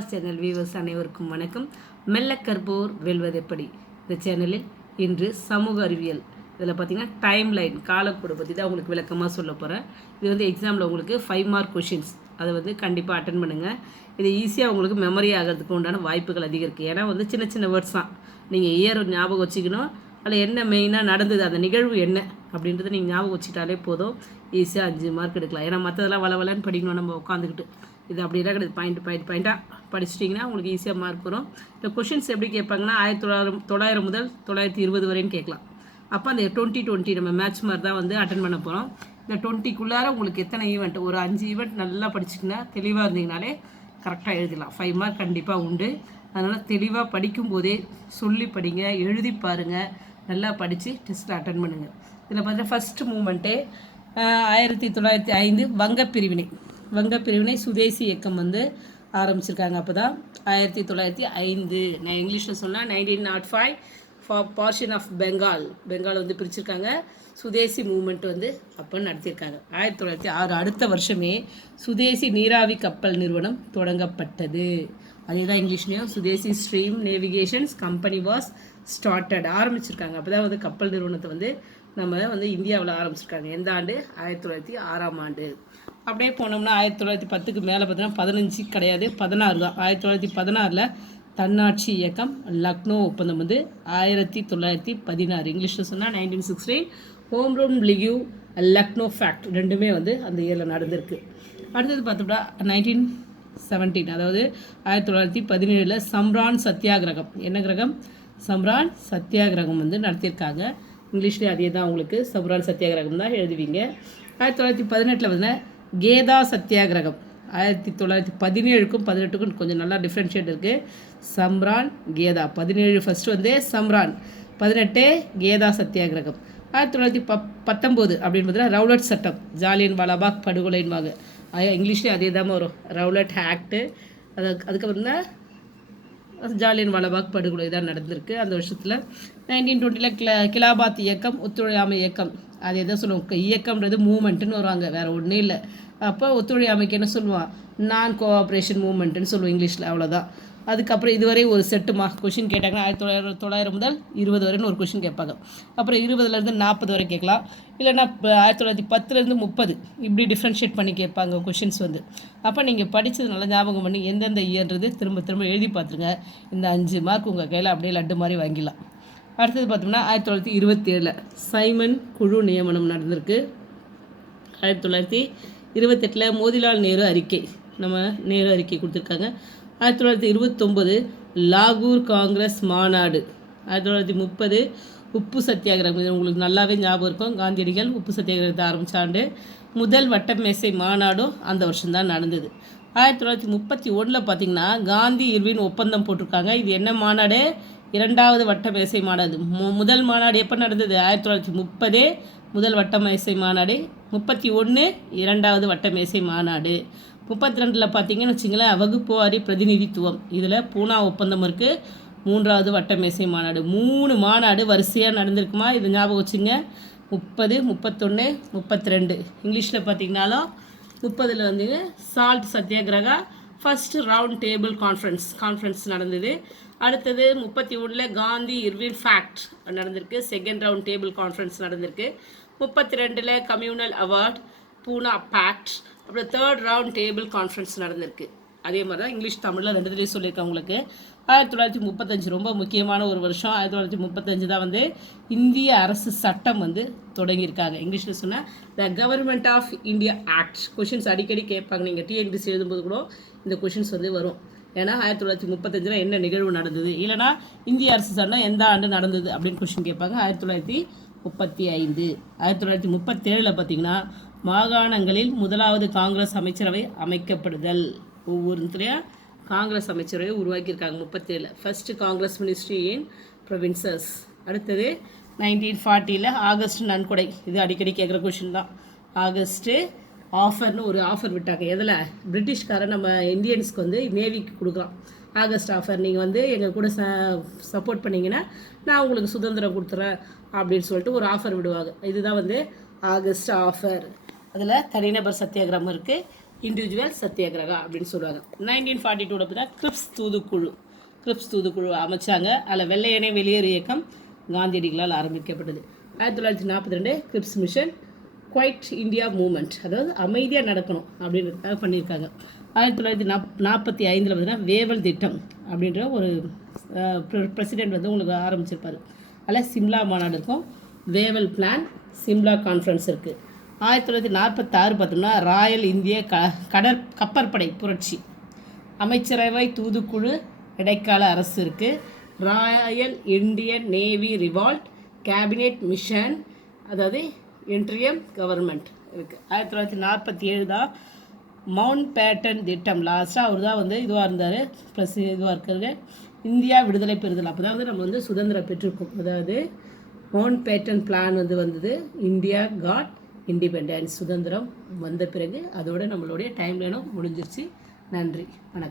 Channel viewers அனைவருக்கும் வணக்கம். மெல்ல கற்போர் வெல்வது எப்படி இந்த சேனலில் இன்று சமூக அறிவியல் இதில் பார்த்தீங்கன்னா டைம் லைன் காலக்கோடு பற்றி தான் உங்களுக்கு விளக்கமாக சொல்ல போகிறேன். இது வந்து எக்ஸாமில் உங்களுக்கு 5 மார்க் கொஷின்ஸ், அதை வந்து கண்டிப்பாக அட்டன் பண்ணுங்கள். இது ஈஸியாக உங்களுக்கு மெமரி ஆகிறதுக்கு உண்டான வாய்ப்புகள் அதிகம் இருக்குது. ஏன்னா வந்து சின்ன சின்ன வேர்ட்ஸ் தான், நீங்கள் இயர் ஞாபகம் வச்சுக்கணும். அதில் என்ன மெயினாக நடந்தது, அந்த நிகழ்வு என்ன அப்படின்றத நீங்கள் ஞாபகம் வச்சுட்டாலே போதும், ஈஸியாக 5 மார்க் எடுக்கலாம். ஏன்னா மற்றதெல்லாம் வளவலன்னு படிக்கணும் நம்ம உட்காந்துக்கிட்டு. இது அப்படிலாம் கிடையாது, பாயிண்ட்டாக படிச்சிட்டிங்கன்னா உங்களுக்கு ஈஸியாக மார்க் வரும். இந்த கொஷின்ஸ் எப்படி கேட்பாங்கன்னா 1900 முதல் 920 வரைன்னு கேட்கலாம். அப்போ அந்த 2020 நம்ம மேட்ச் மாதிரி தான் வந்து அட்டன் பண்ண போகிறோம். இந்த 20க்குள்ளார உங்களுக்கு எத்தனை ஈவெண்ட், ஒரு 5 ஈவெண்ட் நல்லா படிச்சிங்கன்னா தெளிவாக இருந்தீங்கனாலே கரெக்டாக எழுதிடலாம். 5 மார்க் கண்டிப்பாக உண்டு. அதனால் தெளிவாக படிக்கும்போதே சொல்லி படிங்க, எழுதி பாருங்கள், நல்லா படித்து டெஸ்ட்டில் அட்டன் பண்ணுங்கள். இதில் பார்த்தா ஃபஸ்ட்டு மூமெண்ட்டே 1905 வங்கப்பிரிவினை சுதேசி இயக்கம் வந்து ஆரம்பிச்சிருக்காங்க. அப்போ தான் 1905, நான் இங்கிலீஷில் சொன்னால் 1905 ஃபார் பார்ஷன் ஆஃப் பெங்கால் வந்து பிரிச்சிருக்காங்க. சுதேசி மூமெண்ட் வந்து அப்போ நடத்தியிருக்காங்க. 1906 அடுத்த வருஷமே சுதேசி நீராவி கப்பல் நிறுவனம் தொடங்கப்பட்டது. அதே தான் இங்கிலீஷ்லேயும் Swadeshi stream navigations company was started ஆரம்பிச்சிருக்காங்க. அப்போ தான் வந்து கப்பல் நிறுவனத்தை வந்து நம்ம வந்து இந்தியாவில் ஆரம்பிச்சிருக்காங்க. எந்த ஆண்டு? 1906ஆம் ஆண்டு. அப்படியே போனோம்னா 1910க்கு மேலே பார்த்தீங்கன்னா 15 கிடையாது, 16 தான். 1916 தன்னாட்சி இயக்கம் லக்னோ ஒப்பந்தம் வந்து 1916. இங்கிலீஷில் சொன்னால் 1916 ஹோம் ரூல் லிகிவ் லக்னோ ஃபேக்ட் ரெண்டுமே வந்து அந்த இயரில் நடந்திருக்கு. அடுத்தது பார்த்தோம்னா 1917, அதாவது 1917 சம்ரான் சத்தியாகிரகம். என்ன கிரகம்? சம்ரான் சத்தியாகிரகம் வந்து நடத்தியிருக்காங்க. இங்கிலீஷ்லேயே அதே தான், உங்களுக்கு சம்ரான் சத்தியாகிரகம் தான் எழுதுவீங்க. 1918 பார்த்தீங்கன்னா கேதா சத்தியாகிரகம். 1917க்கும் 18க்கும் கொஞ்சம் நல்லா டிஃப்ரென்ஷியேட் இருக்குது. சம்ரான் கேதா, 17 ஃபஸ்ட்டு வந்து சம்ரான், 18 கேதா சத்தியாகிரகம். 1919 அப்படின்னு பார்த்தீங்கன்னா ரவுலட் சட்டம், ஜாலியன் வாலாபாக் படுகொலைன்வாங்க. இங்கிலீஷ்லேயே அதே தான் வரும், ரவுலட் ஆக்டு. அதுக்கப்புறம் தான் ஜாலியன் வாலாபாக் படுகொலை தான் நடந்திருக்கு அந்த வருஷத்தில். 1920 கிலாபாத் இயக்கம், ஒத்துழையாமை இயக்கம். அது எதை சொல்லுவோம், இயக்கம்ன்றது மூமெண்ட்டுன்னு வருவாங்க, வேறு ஒன்றும் இல்லை. அப்போ ஒத்துழையாமைக்கு என்ன சொல்லுவான், நான் கோஆப்ரேஷன் மூமெண்ட்டுன்னு சொல்லுவோம் இங்கிலீஷில், அவ்வளோதான். அதுக்கப்புறம் இதுவரை ஒரு செட்டுமா கொஷின் கேட்டாங்கன்னா 1900 முதல் 20 வரைன்னு ஒரு கொஷின் கேட்பாங்க. அப்புறம் 20லேருந்து 40 வரை கேட்கலாம். இல்லைன்னா 1910லேருந்து 30 இப்படி டிஃப்ரென்ஷியேட் பண்ணி கேட்பாங்க கொஷின்ஸ் வந்து. அப்போ நீங்கள் படித்தது நல்லா ஞாபகம் பண்ணி எந்தெந்த இயர்ன்றது திரும்ப திரும்ப எழுதி பார்த்துருங்க. இந்த 5 மார்க் உங்கள் கையில் அப்படியே லட்டு மாதிரி வாங்கிடலாம். அடுத்தது பார்த்தோம்னா 1927 சைமன் குழு நியமனம் நடந்திருக்கு. 1928 மோதிலால் நேரு அறிக்கை, நம்ம நேரு அறிக்கை கொடுத்துருக்காங்க. 1929 லாகூர் காங்கிரஸ் மாநாடு. 1930 உப்பு சத்தியாகிரகம், இது உங்களுக்கு நல்லாவே ஞாபகம் இருக்கும். காந்தியடிகள் உப்பு சத்தியாகிரகத்தை ஆரம்பித்த ஆண்டு. முதல் வட்ட மேசை மாநாடும் அந்த வருஷம்தான் நடந்தது. 1931 பார்த்திங்கன்னா காந்தி இர்வின் ஒப்பந்தம் போட்டிருக்காங்க. இது என்ன மாநாடு? 2வது வட்ட மேசை மாநாடு. முதல் மாநாடு எப்போ நடந்தது? 1930 முதல் வட்ட மேசை மாநாடு. 31 2வது வட்ட மேசை மாநாடு. 32 பார்த்தீங்கன்னு வச்சிங்களேன் வகுப்பு வாரி பிரதிநிதித்துவம். இதில் பூனா ஒப்பந்தம் இருக்குது. 3வது வட்ட மேசை மாநாடு. 3 மாநாடு வரிசையாக நடந்திருக்குமா, இது ஞாபகம் வச்சுங்க. 30, 31, 32. இங்கிலீஷில் பார்த்தீங்கன்னாலும் 30 வந்து salt satyagraha first round table conference நடந்தது. அடுத்தது 31 காந்தி இர்வின் ஃபேக்ட் நடந்திருக்கு. செகண்ட் ரவுண்ட் டேபிள் கான்ஃபரன்ஸ் நடந்திருக்கு. 32 கம்யூனல் அவார்ட் பூனா பேக்ட். அப்புறம் தேர்ட் ரவுண்ட் டேபிள் கான்ஃபரன்ஸ் நடந்திருக்கு. அதே மாதிரி தான் இங்கிலீஷ் தமிழில் 2 சொல்லியிருக்கேன் உங்களுக்கு. 1935 ரொம்ப முக்கியமான ஒரு வருஷம். 1935 தான் வந்து இந்திய அரசு சட்டம் வந்து தொடங்கியிருக்காங்க. இங்கிலீஷில் சொன்னால் the government of India act. Questions அடிக்கடி கேட்பாங்க, நீங்கள் டிஎன்பிசி எழுதும்போது கூட இந்த கொஷின்ஸ் வந்து வரும். ஏன்னா 1935 என்ன நிகழ்வு நடந்தது, இல்லைனா இந்திய அரசு சட்டம் எந்த ஆண்டு நடந்தது அப்படின்னு கொஷின் கேட்பாங்க. 1935. 1937 பார்த்தீங்கன்னா மாகாணங்களில் முதலாவது காங்கிரஸ் அமைச்சரவை அமைக்கப்படுதல். ஒவ்வொருத்தரையும் காங்கிரஸ் அமைச்சரவை உருவாக்கியிருக்காங்க. 37 ஃபஸ்ட்டு காங்கிரஸ் மினிஸ்ட்ரி இன் ப்ரொவின்சஸ். அடுத்தது 1940 ஆகஸ்ட் நன்கொடை. இது அடிக்கடி கேட்குற கொஷின் தான். ஆகஸ்ட்டு ஆஃபர்னு ஒரு ஆஃபர் விட்டாங்க. எதில்? பிரிட்டிஷ்காரன் நம்ம இந்தியன்ஸ்க்கு வந்து நேவிக்கு கொடுக்குறான். ஆகஸ்ட் ஆஃபர், நீங்கள் வந்து எங்கள் கூட சப்போர்ட் பண்ணிங்கன்னா நான் உங்களுக்கு சுதந்திரம் கொடுத்துறேன் அப்படின்னு சொல்லிட்டு ஒரு ஆஃபர் விடுவாங்க. இதுதான் வந்து ஆகஸ்ட் ஆஃபர். அதில் தனிநபர் சத்தியாகிரகம் இருக்குது. இண்டிவிஜுவல் சத்தியாகிரகா அப்படின்னு சொல்லுவாங்க. 1942 பார்த்தா கிரிப்ஸ் தூதுக்குழு அமைச்சாங்க. அதில் வெள்ளையனே வெளியேறு இயக்கம் காந்தியடிகளால் ஆரம்பிக்கப்பட்டது. 1942 Cripps mission quit India movement, அதாவது அமைதியாக நடக்கணும் அப்படின்றதுக்காக பண்ணியிருக்காங்க. 1945 பார்த்தீங்கன்னா வேவல் திட்டம் அப்படின்ற ஒரு பிரசிடெண்ட் வந்து உங்களுக்கு ஆரம்பிச்சிருப்பார். அதில் சிம்லா மாநாடு இருக்கும், வேவல் பிளான், சிம்லா கான்ஃபரன்ஸ் இருக்குது. 1946 பார்த்தோம்னா ராயல் இந்திய கப்பற்படை புரட்சி, அமைச்சரவை தூதுக்குழு, இடைக்கால அரசு இருக்குது. Royal Indian navy revolt, cabinet mission, அதாவது இன்ட்ரியம் கவர்மெண்ட் இருக்குது. 1947 தான் மவுண்ட் பேட்டன் திட்டம். லாஸ்ட்டாக அவர் தான் வந்து இதுவாக இருந்தார், ப்ளஸ் இதுவாக இருக்கிறது இந்தியா விடுதலை பெறுதல். அப்போ தான் வந்து நம்ம வந்து சுதந்திரம் பெற்றிருக்கோம். அதாவது மவுண்ட் பேட்டன் பிளான் வந்து வந்தது, இந்தியா காட் இண்டிபெண்டன்ஸ், சுதந்திரம் வந்த பிறகு. அதோட நம்மளுடைய டைம் லைனும் முடிஞ்சிருச்சு. நன்றி, வணக்கம்.